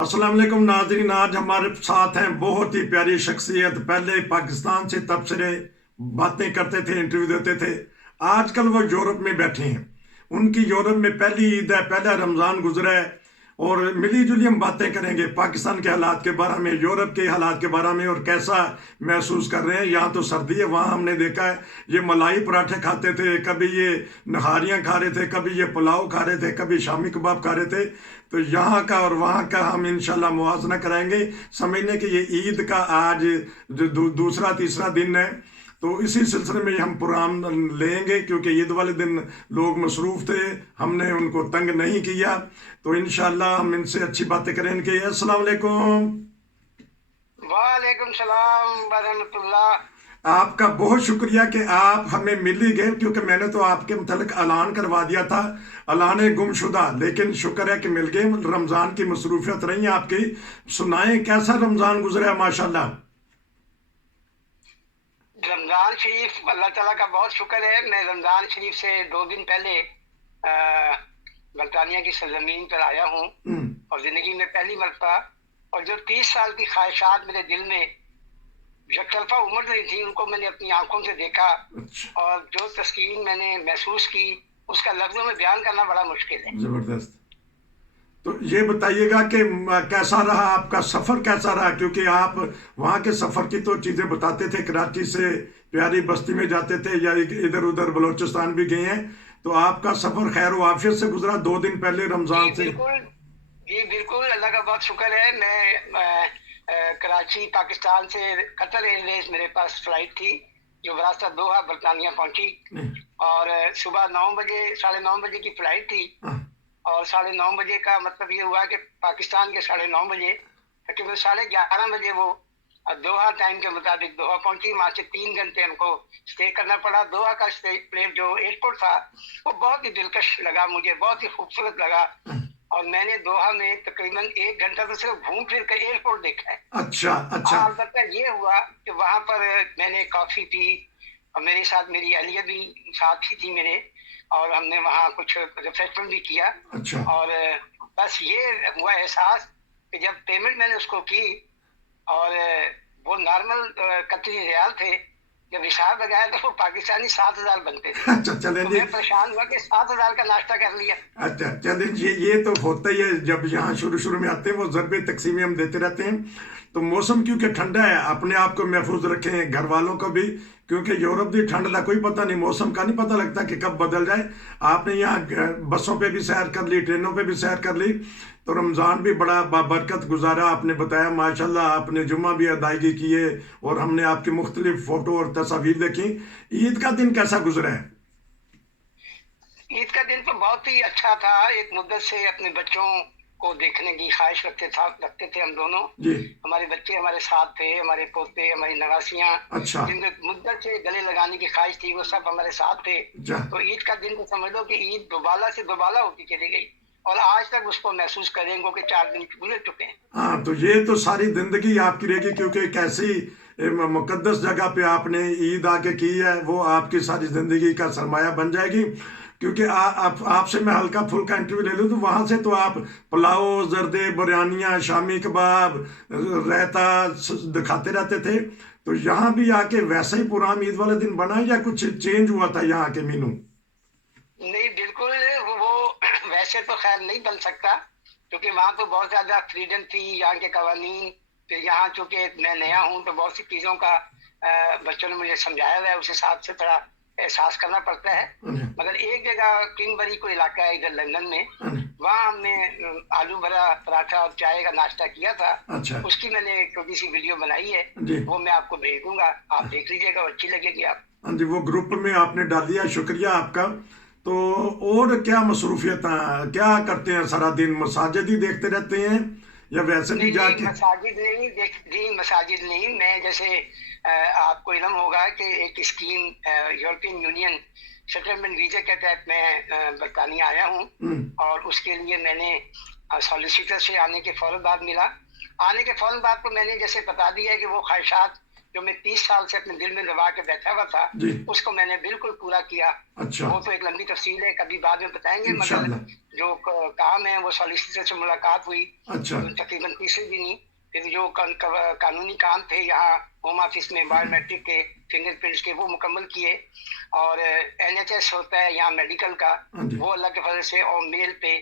अस्सलाम वालेकुम नाज़रीन। आज हमारे साथ हैं बहुत ही प्यारी शख्सियत। पहले पाकिस्तान से तबसरे बातें करते थे, इंटरव्यू देते थे। आजकल वो यूरोप में बैठे हैं। उनकी यूरोप में पहली ईद है, पहला रमज़ान गुजरा है। और मिली जुली हम बातें करेंगे पाकिस्तान के हालात के बारे में, यूरोप के हालात के बारे में, और कैसा महसूस कर रहे हैं। यहाँ तो सर्दी है, वहाँ हमने देखा है ये मलाई पराठे खाते थे, कभी ये नहारियाँ खा रहे थे, कभी ये पुलाव खा रहे थे, कभी शामी कबाब खा रहे थे। तो यहाँ का और वहाँ का हम इंशाल्लाह मुआवजा कराएंगे। समझने कि ये ईद का आज दूसरा तीसरा दिन है। तो इसी सिलसिले में हम प्रोग्राम लेंगे, क्योंकि ईद वाले दिन लोग मसरूफ़ थे, हमने उनको तंग नहीं किया। तो इंशाल्लाह हम इनसे अच्छी बातें करेंगे। अस्सलाम वालेकुम। वालेकुम सलाम वरहमतुल्लाह। आपका बहुत शुक्रिया कि आप हमें मिल ही गए, क्योंकि मैंने तो आपके मतलब ऐलान करवा दिया था, ऐलान गुमशुदा। लेकिन शुक्र है कि मिल गए। रमज़ान की मसरूफियत रही आपकी। सुनाएं कैसा रमज़ान गुजरा माशाल्लाह। रमज़ान शरीफ अल्लाह ताला का बहुत शुक्र है। मैं रमज़ान शरीफ से 2 दिन पहले बरतानिया की सरजमीन पर आया हूँ और ज़िंदगी में पहली मरतबा। और जो 30 साल की ख्वाहिशात मेरे दिल में यकतरफा उमड़ रही थी, उनको मैंने अपनी आंखों से देखा। अच्छा। और जो तस्कीन मैंने महसूस की, उसका लफ्ज़ों में बयान करना बड़ा मुश्किल है। जबरदस्त। तो ये बताइएगा कि कैसा रहा आपका सफ़र, कैसा रहा, क्योंकि आप वहाँ के सफ़र की तो चीज़ें बताते थे। कराची से प्यारी बस्ती में जाते थे या इधर उधर बलोचिस्तान भी गए हैं। तो आपका सफ़र खैर वाफियत से गुजरा 2 दिन पहले रमज़ान से। जी बिल्कुल, अल्लाह का बहुत शुक्र है। मैं कराची पाकिस्तान से कतर एयरवेज मेरे पास फ्लाइट थी जो रास्ता दोहा बरतानिया पहुंची। और सुबह 9 बजे, 9:30 बजे की फ्लाइट थी। और 9:30 बजे का मतलब ये हुआ कि पाकिस्तान के 9:30 बजे, तकरीबन 11:30 बजे वो दोहा टाइम के मुताबिक दोहा पहुंची। वहाँ से 3 घंटे हमको स्टे करना पड़ा। दोहा का स्टे प्लेस जो एयरपोर्ट था वो बहुत ही दिलकश लगा मुझे, बहुत ही खूबसूरत लगा। और मैंने दोहा में तकरीबन 1 घंटा तो सिर्फ घूम फिर कर एयरपोर्ट देखा है। अच्छा अच्छा। अलबत्ता ये हुआ कि वहाँ पर मैंने कॉफ़ी पी और मेरे साथ मेरी अहलिया भी साथ ही थी मेरे, और हमने वहाँ कुछ रिफ्रेशमेंट भी किया। अच्छा। और बस ये हुआ एहसास कि जब पेमेंट मैंने उसको की और वो नॉर्मल कतरी रियाल थे, जब हिसाब लगाया तो वो पाकिस्तानी 7,000 बनते थे। अच्छा चलें तो जी। मैं परेशान हुआ कि 7,000 का नाश्ता कर लिया। अच्छा चलें, ये तो होता ही है जब यहाँ शुरू शुरू में आते हैं, वो ज़रबे तकसीमें हम देते रहते हैं। तो मौसम क्योंकि ठंडा है, अपने आप को महफूज रखें, घर वालों को भी, क्योंकि यूरोप की ठंड का कोई पता नहीं, मौसम का नहीं पता लगता कि कब बदल जाए। आपने यहाँ बसों पे भी सैर कर ली, ट्रेनों पे भी सैर कर ली। तो रमज़ान भी बड़ा बाबरकत गुजारा। आपने बताया माशाल्लाह, आपने जुम्मा भी अदायगी किए और हमने आपकी मुख्तलिफ फ़ोटो और तस्वीर देखी। ईद का दिन कैसा गुजरा है? ईद का दिन तो बहुत ही अच्छा था। एक मुद्दत से अपने बच्चों को देखने की ख्वाहिश रखते थे हम दोनों। जी। हमारे बच्चे हमारे साथ थे, हमारे पोते, हमारी नवासियां, अच्छा। जिनको मुद्दत से गले लगाने की ख्वाहिश थी, वो सब हमारे साथ थे। जा। तो ईद का दिन तो समझ लो कि ईद दोबाला से दोबाला होती चली गई और आज तक उसको महसूस करेंगे कि 4 दिन गुजर चुके हैं। हाँ, तो ये तो सारी जिंदगी आपकी रहेगी, क्योंकि कैसी मुकद्दस जगह पे आपने ईद आके की है, वो आपकी सारी जिंदगी का सरमाया बन जाएगी। क्योंकि आपसे मैं हल्का फुल्का इंटरव्यू ले लूँ तो वहाँ से तो आप पुलाव, जर्दे, बिरयानियाँ, शामी कबाब, रायता दिखाते रहते थे। तो यहाँ भी आके वैसा ही प्रोग्राम ईद वाले दिन बना या कुछ चेंज हुआ था यहाँ के मीनू? नहीं बिल्कुल, वो वैसे तो खैर नहीं बन सकता, क्योंकि वहाँ तो बहुत ज्यादा फ्रीडम थी, यहाँ के कवानीन। फिर यहाँ चूंकि मैं नया हूँ तो बहुत सी चीजों का बच्चों ने मुझे समझाया हुआ है, उस हिसाब से थोड़ा एहसास करना पड़ता है। मगर एक जगह किंगबरी को इलाका है इधर लंदन में, वहाँ हमने आलू भरा पराठा और चाय का नाश्ता किया था। अच्छा उसकी मैंने एक छोटी सी वीडियो बनाई है, जी। वो मैं आपको भेज दूंगा, आप देख लीजिएगा, अच्छी लगेगी आप। हाँ जी, वो ग्रुप में आपने डाल दिया, शुक्रिया आपका। तो और क्या मसरूफियत क्या करते हैं सारा दिन? मसाजिद ही देखते रहते हैं या वैसे भी नहीं जी, जाके? मसाजिद नहीं देख जी, मसाजिद नहीं। मैं जैसे आपको इल्म होगा कि एक scheme European union settlement visa के तहत मैं बरतानिया आया हूँ। और उसके लिए मैंने सॉलिसिटर से आने के फौरन बाद मिला। आने के फौरन बाद तो मैंने जैसे बता दिया है कि वो ख्वाहिशात जो मैं 30 साल से अपने दिल में दबा के बैठा हुआ था, उसको मैंने बिल्कुल पूरा किया। अच्छा। वो तो एक लंबी तफसील है, कभी बाद में बताएंगे, मगर इंशाल्लाह। जो काम है वो सॉलिसिटर से मुलाकात हुई। अच्छा। तकरीबन तीसरे दिन ही फिर जो कानूनी काम थे यहाँ होम ऑफिस में, बायोमेट्रिक के, फिंगरप्रिंट्स के, वो मुकम्मल किए। और NHS होता है यहाँ मेडिकल का, वो अल्लाह के फजल से, और मेल पे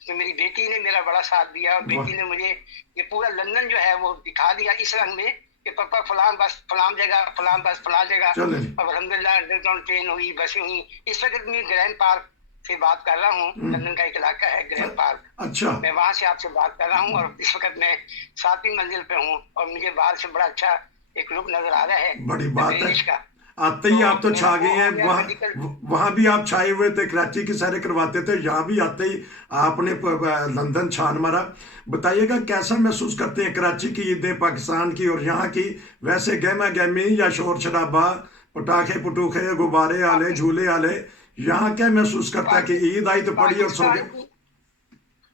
तो मेरी बेटी ने मेरा बड़ा साथ दिया। और बेटी ने मुझे ये पूरा लंदन जो है वो दिखा दिया इस रंग में कि पापा फलां बस फलां जगह, फलां बस फलां जगह। और अल्हम्दुलिल्लाह अंडरग्राउंड ट्रेन हुई, बसें हुई। इस वक्त मैं ग्रैंड पार्क से बात कर रहा हूँ, लंदन का एक इलाका है ग्रैंड पार्क। अच्छा। मैं वहां से आपसे बात कर रहा हूँ और इस वक्त मैं 7वीं मंजिल पे हूँ और मुझे बाहर से बड़ा अच्छा एक लुक नजर आ रहा है। बड़ी बात है। आते ही आप तो छा गए हैं। वहाँ भी आप छाए हुए थे, कराची की सैरें करवाते थे, यहाँ भी आते ही आपने लंदन छान मारा। बताइएगा कैसा महसूस करते हैं कराची की ईदें, पाकिस्तान की और यहाँ की? वैसे गहमा गहमी या शोर शराबा, पटाखे पुटूखे, गुब्बारे आले, झूले आले, यहाँ क्या महसूस करता है कि ईद आई तो पड़ी और सो गए?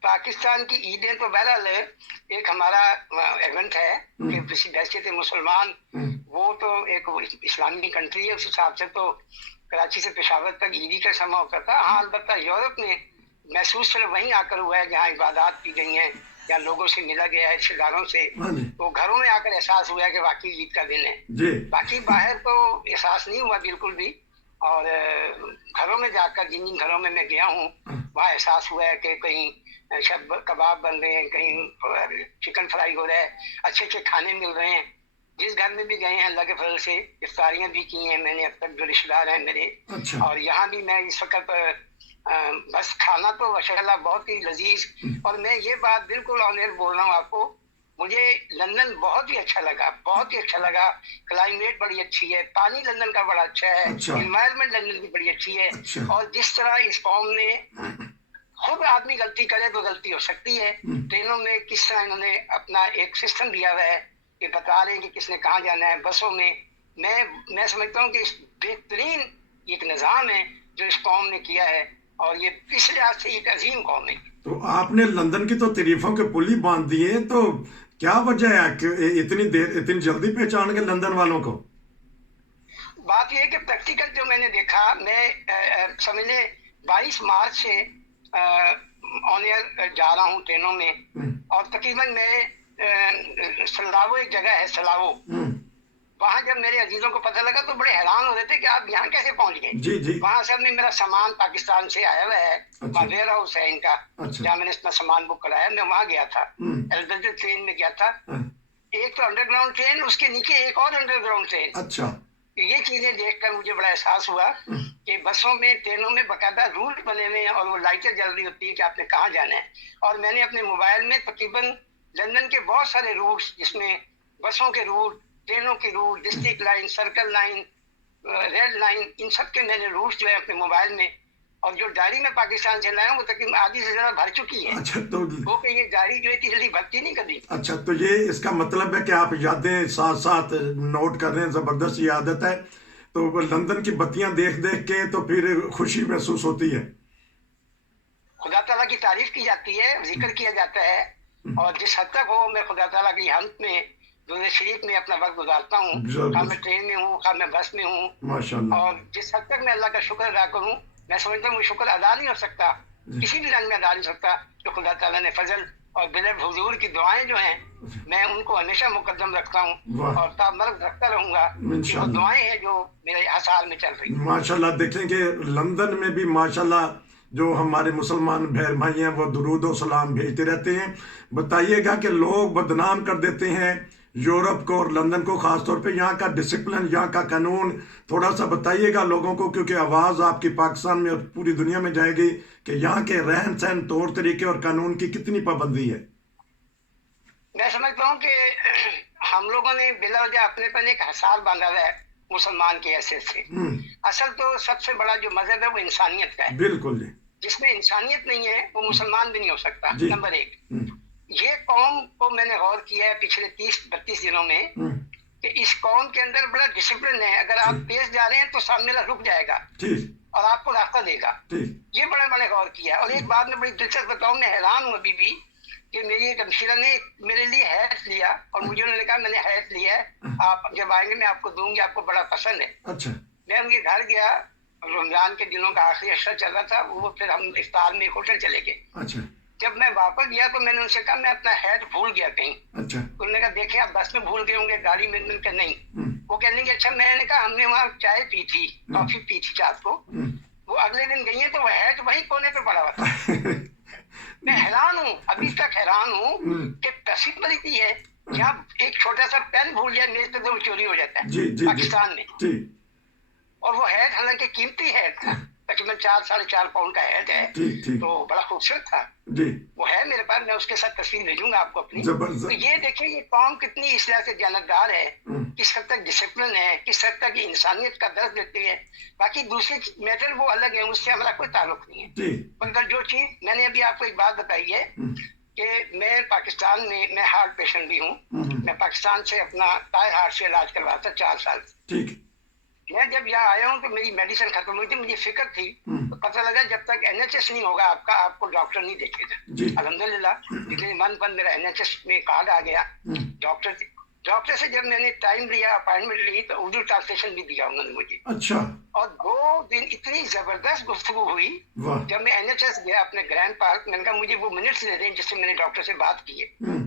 पाकिस्तान की ईदें तो बहरहाल एक हमारा इवेंट है कि वैसे थे मुसलमान, वो तो एक इस्लामी कंट्री है, उस हिसाब से तो कराची से पेशावर तक ईदी का समय होता था। हाँ, अलबत्ता यूरोप में महसूस सिर्फ वहीं आकर हुआ है जहाँ इबादत की गई हैं या लोगों से मिला गया है, रिश्तेदारों से, तो घरों में आकर एहसास हुआ है कि वाकई ईद का दिन है। बाकी बाहर तो एहसास नहीं हुआ बिल्कुल भी। और घरों में जाकर, जिन जिन घरों में मैं गया हूँ, वहाँ एहसास हुआ है कि कहीं शब कबाब बन रहे हैं, कहीं चिकन फ्राई हो रहा है, अच्छे अच्छे खाने मिल रहे हैं। जिस घर में भी गए हैं अल्लाह के फजल से इफ्तारियां भी की हैं मैंने अब तक, जो रिश्तेदार हैं मेरे। अच्छा। और यहाँ भी मैं इस वक्त बस खाना तो माशाल्लाह बहुत ही लजीज। और मैं ये बात बिल्कुल ऑन एयर बोल रहा हूँ आपको, मुझे लंदन बहुत ही अच्छा लगा, बहुत ही अच्छा लगा। क्लाइमेट बड़ी अच्छी है, पानी लंदन का बड़ा अच्छा है, एनवायरनमेंट लंदन की बड़ी अच्छी है। और जिस तरह इस कौम ने, खुद आदमी गलती करे तो गलती हो सकती है, ट्रेनों में किस तरह इन्होंने अपना एक सिस्टम दिया हुआ है कि बता रहे हैं कि किसने कहाँ जाना है। बसों में मैं समझता हूँ कि इस बेहतरीन एक निज़ाम है जो इस कौम ने किया है, और ये इस लिहाज से एक अजीम कौम है। तो आपने लंदन की तो तारीफों के पुल ही बांध दिए, तो क्या वजह है कि इतनी देर, इतनी जल्दी पहचान गए लंदन वालों को? बात यह है कि प्रैक्टिकल जो मैंने देखा, मैं समझने 22 मार्च से ऑन एयर जा रहा हूँ ट्रेनों में, और तकरीबन मैं सलावो एक जगह है सलावो, वहाँ जब मेरे अजीजों को पता लगा तो बड़े हैरान हो रहे थे कि आप यहाँ कैसे पहुंच गए। वहाँ से हमने, मेरा सामान पाकिस्तान से आया हुआ है, वहाँ वेयर हाउस है इनका, जहाँ मैंने अपना सामान बुक कराया, मैं वहाँ गया था, एलिजाबेथ ट्रेन में गया था। एक तो अंडरग्राउंड ट्रेन, उसके नीचे एक और अंडरग्राउंड ट्रेन। अच्छा। ये चीजें देखकर मुझे बड़ा एहसास हुआ कि बसों में, ट्रेनों में बाकायदा रूट बने हुए हैं और वो लाइटें जल रही होती है कि आपने कहाँ जाना है। और मैंने अपने मोबाइल में तकरीबन लंदन के बहुत सारे रूट्स, जिसमें बसों के रूट, ट्रेनों के route, district line, circle line, red line, इन सब के मैंने रूट्स जो है अपने मोबाइल में, और जो डायरी में पाकिस्तान से लाया वो तकरीबन आधी से ज्यादा भर चुकी है। अच्छा। तो वो कि ये डायरी जो है जल्दी भरती नहीं कभी। अच्छा, तो ये इसका मतलब है कि आप यादें साथ साथ नोट कर रहे हैं, जबरदस्त ये आदत है। तो लंदन की बत्तियां देख देख के तो फिर खुशी महसूस होती है, खुदा ताला की तारीफ की जाती है, जिक्र किया जाता है, और जिस हद तक हो मैं खुदा ताला की हमद में, दुरूद शरीफ में अपना वक्त गुजारता हूँ। खा मैं ट्रेन में हूँ, खा मैं बस में हूँ, माशाल्लाह। और जिस हद तक मैं अल्लाह का शुक्र अदा करूँ, मैं समझता हूँ शुक्र अदा नहीं हो सकता, किसी भी रंग में अदा नहीं हो सकता, जो खुदा ताला ने फजल और बिलर हुजूर की दुआएं जो हैं, मैं उनको हमेशा मुकद्दम रखता हूँ और तामर्द रखता रहूंगा। वो दुआएं हैं जो मेरे हर साल में चल रही हैं। माशाल्लाह। देखेंगे लंदन में भी माशाल्लाह जो हमारे मुसलमान बहन भाई हैं वो दुरूद और सलाम भेजते रहते हैं। बताइएगा कि लोग बदनाम कर देते हैं यूरोप को और लंदन को, खासतौर पे यहाँ का डिसिप्लिन, यहाँ का कानून, थोड़ा सा बताइएगा लोगों को, क्योंकि आवाज़ आपकी पाकिस्तान में और पूरी दुनिया में जाएगी कि यहाँ के रहन सहन, तौर तरीके और कानून की कितनी पाबंदी है। मैं समझता हूँ कि हम लोगों ने बिला वजह अपने पर एक हसार बांधा हुआ है मुसलमान की हैसियत से। असल तो सबसे बड़ा जो मजहब है वो इंसानियत का है। बिल्कुल जी। जिसमें इंसानियत नहीं है वो मुसलमान भी नहीं हो सकता। नंबर एक, ये कौम को मैंने गौर किया है पिछले 30-32 दिनों में कि इस कौम के अंदर बड़ा डिसिप्लिन है। अगर आप तेज जा रहे हैं तो सामने वाला रुक जाएगा और आपको रास्ता देगा। ये बड़ा मैंने गौर किया। और एक बात में बड़ी दिलचस्प बताऊं, मैं हैरान हूँ अभी भी कि मेरी एक हमशीरा ने मेरे लिए हैत लिया और मुझे उन्होंने कहा मैंने हैत लिया है, आप जब आएंगे मैं आपको दूंगी, आपको बड़ा पसंद है। अच्छा मैं उनके घर गया, रमजान के दिनों का आखिरी अशरा चल रहा था, वो फिर हम इफ्तार में एक होटल चले गए। अच्छा जब मैं वापस गया तो मैंने उनसे कहा मैं अपना हैट भूल गया कहीं। अच्छा उन्होंने कहा देखे आप बस में भूल गए होंगे, गाड़ी में। मैंने कहा नहीं। वो कहने की अच्छा, मैंने कहा हमने वहाँ चाय पी थी, कॉफी पी थी रात को, वो अगले दिन गई है तो वह हैट वही कोने पे पड़ा हुआ था। मैं हैरान हूँ, अभी तक हैरान हूँ कि पॉसिबिलिटी है जहाँ एक छोटा सा पेन भूल जाए मेज पे तो वो चोरी हो जाता है पाकिस्तान में। और वो हैट हालांकि कीमती हैट था, तकरीबन 4-4.5 पाउंड का हैट है, तो बड़ा खूबसूरत था जी। वो है मेरे पास, मैं उसके साथ तस्वीर भेजूंगा आपको अपनी। तो ये देखिए ये कौम कितनी इस्लाह से जानतदार है, किस हद तक डिसिप्लिन है, किस हद तक इंसानियत का दर्द देती है। बाकी दूसरे मैटर वो अलग है, उससे हमारा कोई ताल्लुक नहीं है। मगर जो चीज मैंने अभी आपको एक बात बताई है कि मैं पाकिस्तान में, मैं हार्ट पेशेंट भी हूँ, मैं पाकिस्तान से अपना ताय हार्ट से इलाज करवाया था 4 साल। ठीक। मैं जब यहाँ आया हूँ तो मेरी मेडिसिन खत्म हुई थी, मुझे फिक्र थी, तो पता लगा जब तक NHS नहीं होगा आपका, आपको डॉक्टर नहीं देखेगा। अल्हम्दुलिल्लाह इतने मन पर मेरा NHS में कार्ड आ गया। डॉक्टर से जब मैंने टाइम लिया, अपॉइंटमेंट ली, तो उर्दू ट्रांसलेशन भी दिया उन्होंने मुझे। अच्छा। और 2 दिन इतनी जबरदस्त गुफ्तगू हुई। जब मैं NHS गया अपने ग्रैंड पार्क, मैंने कहा मुझे वो मिनट्स दे दें जिससे मैंने डॉक्टर से बात की है।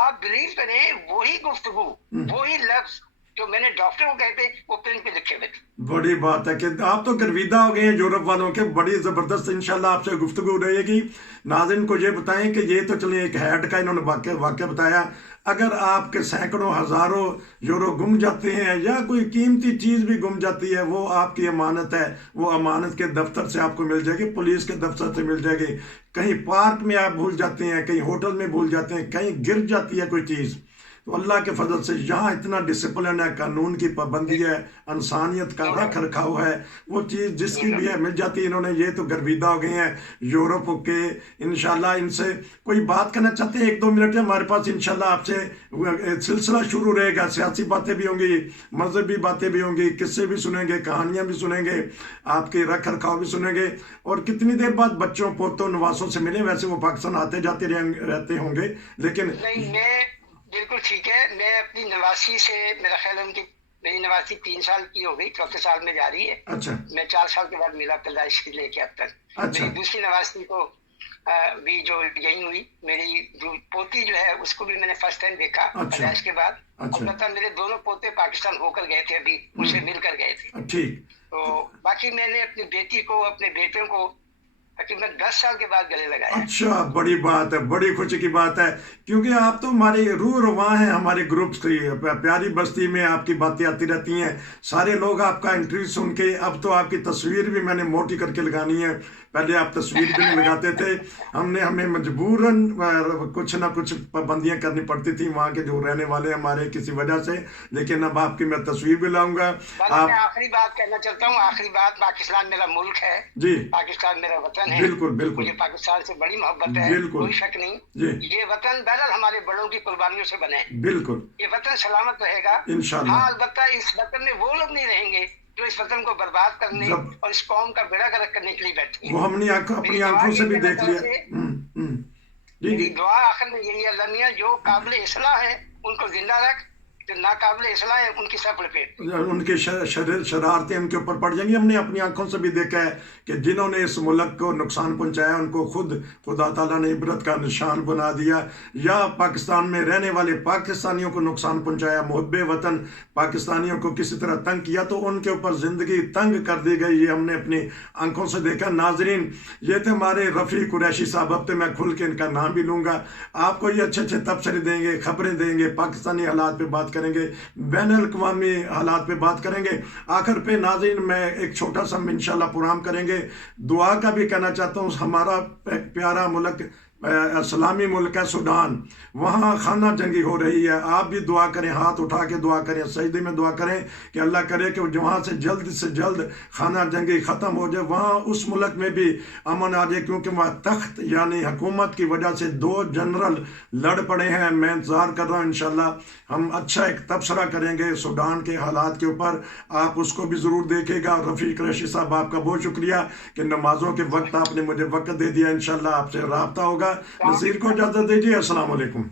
आप बिलीव करें वही गुफ्तगू, वही लफ्ज जो मैंने डॉक्टर को कहते वो पेन पे लिखे हुए थे। बड़ी बात है कि आप तो गर्विदा हो गए हैं यूरोप वालों के, बड़ी जबरदस्त इंशाल्लाह आपसे गुफ्तगू रहेगी। नाज़रीन को ये बताएं कि ये तो चलिए एक हैड का इन्होंने वाक्य बताया, अगर आपके सैकड़ों हजारों यूरो गुम जाते हैं या कोई कीमती चीज भी गुम जाती है, वो आपकी अमानत है, वो अमानत के दफ्तर से आपको मिल जाएगी, पुलिस के दफ्तर से मिल जाएगी। कहीं पार्क में आप भूल जाते हैं, कहीं होटल में भूल जाते हैं, कहीं गिर जाती है कोई चीज, तो अल्लाह के फजल से यहाँ इतना डिसिप्लिन है, कानून की पाबंदी है, इंसानियत का रख रखाव है, वो चीज़ जिसकी भी है मिल जाती है। इन्होंने ये तो गर्विदा हो गए हैं यूरोप के। इंशाल्लाह इनसे कोई बात करना चाहते हैं 1-2 मिनट है हमारे पास, इंशाल्लाह आपसे सिलसिला शुरू रहेगा, सियासी बातें भी होंगी, मजहबी बातें भी होंगी, किस्से भी सुनेंगे, कहानियाँ भी सुनेंगे, आपके रख रखाव भी सुनेंगे। और कितनी देर बाद बच्चों पोतों नवासों से मिले, वैसे वो पाकिस्तान आते जाते रहते होंगे, लेकिन बिल्कुल ठीक है। मैं अपनी नवासी से, मेरा ख्याल है उनकी, मेरी नवासी 3 साल की हो गई, 4थे साल में जा रही है। अच्छा। मैं 4 साल के बाद मिला पैदाइश की लेके अब तक। अच्छा। मेरी दूसरी नवासी को भी जो यही हुई, मेरी पोती जो है उसको भी मैंने फर्स्ट टाइम देखा पैदाइश के बाद। अलबत्ता मेरे दोनों पोते पाकिस्तान होकर गए थे, अभी उनसे मिलकर गए थे। ठीक। तो बाकी मैंने अपनी बेटी को, अपने बेटों को तकरीबन 10 साल के बाद गले लगाया। अच्छा, बड़ी बात है, बड़ी खुशी की बात है, क्योंकि आप तो हमारी रूह रवां हैं, हमारे ग्रुप्स की। प्यारी बस्ती में आपकी बातें आती रहती हैं, सारे लोग आपका इंटरव्यू सुन के, अब तो आपकी तस्वीर भी मैंने मोटी करके लगानी है, पहले आप तस्वीर भी नहीं लगाते थे, हमें मजबूरन कुछ ना कुछ पाबंदियां करनी पड़ती थी वहाँ के जो रहने वाले हमारे किसी वजह से, लेकिन अब आपकी मैं तस्वीर भी लाऊंगा। आप मैं आखिरी बात कहना चाहता हूँ, आखिरी बात, पाकिस्तान मेरा मुल्क है जी, पाकिस्तान मेरा वतन है। बिल्कुल बिल्कुल, मुझे पाकिस्तान से बड़ी मोहब्बत है, कोई शक नहीं जी। ये वतन बहरहाल हमारे बड़ों की कुर्बानियों से बने, बिल्कुल ये वतन सलामत रहेगा इंशाअल्लाह। हाँ, अलबत्ता इस वतन में वो लोग नहीं रहेंगे जो इस वतन को बर्बाद करने और इस कौम का बेड़ा गर्क करने के लिए बैठे हैं। वो हमने अपनी आंखों से भी देख लिया। मेरी दुआ आखिर में यही है, अल्लाह मियां जो काबिल इस्लाह है उनको जिंदा रख, जो नाकाबिल इस्लाह है उनकी सब लपेट, उनके शरारतें उनके ऊपर पड़ जाएंगी। हमने अपनी आंखों से भी देखा है कि जिन्होंने इस मुल्क को नुकसान पहुंचाया उनको खुदा ताला ने इबरत का निशान बना दिया, या पाकिस्तान में रहने वाले पाकिस्तानियों को नुकसान पहुंचाया, मुहब्बे वतन पाकिस्तानियों को किसी तरह तंग किया तो उनके ऊपर जिंदगी तंग कर दी गई। ये हमने अपनी आंखों से देखा। नाजरीन, ये थे हमारे रफ़ी कुरैशी साहब, अब तो मैं खुल के इनका नाम भी लूँगा, आपको ये अच्छे अच्छे तबसरे देंगे, खबरें देंगे, पाकिस्तानी हालात पे बात करेंगे, बैनुल-अक़वामी हालात पे बात करेंगे। आखिर पे नाज़रीन मैं एक छोटा सा इंशाल्लाह प्रोग्राम करेंगे, दुआ का भी कहना चाहता हूँ। हमारा एक प्यारा मुल्क इस्लामी मुल्क है सूडान, वहाँ खाना जंगी हो रही है, आप भी दुआ करें, हाथ उठा के दुआ करें, सजदे में दुआ करें कि अल्लाह करे कि वहाँ से जल्द खाना जंगी ख़त्म हो जाए, वहाँ उस मुल्क में भी अमन आ जाए, क्योंकि वहाँ तख्त यानी हुकूमत की वजह से 2 जनरल लड़ पड़े हैं। मैं इंतज़ार कर रहा हूँ, इंशाल्लाह हम अच्छा एक तबसरा करेंगे सूडान के हालात के ऊपर, आप उसको भी ज़रूर देखेगा। रफ़ी कुरैशी साहब, आपका बहुत शुक्रिया कि नमाज़ों के वक्त आपने मुझे वक्त दे दिया, इंशाल्लाह आपसे रब्ता होगा। नसीर को इजाजत दीजिए। अस्सलाम वालेकुम।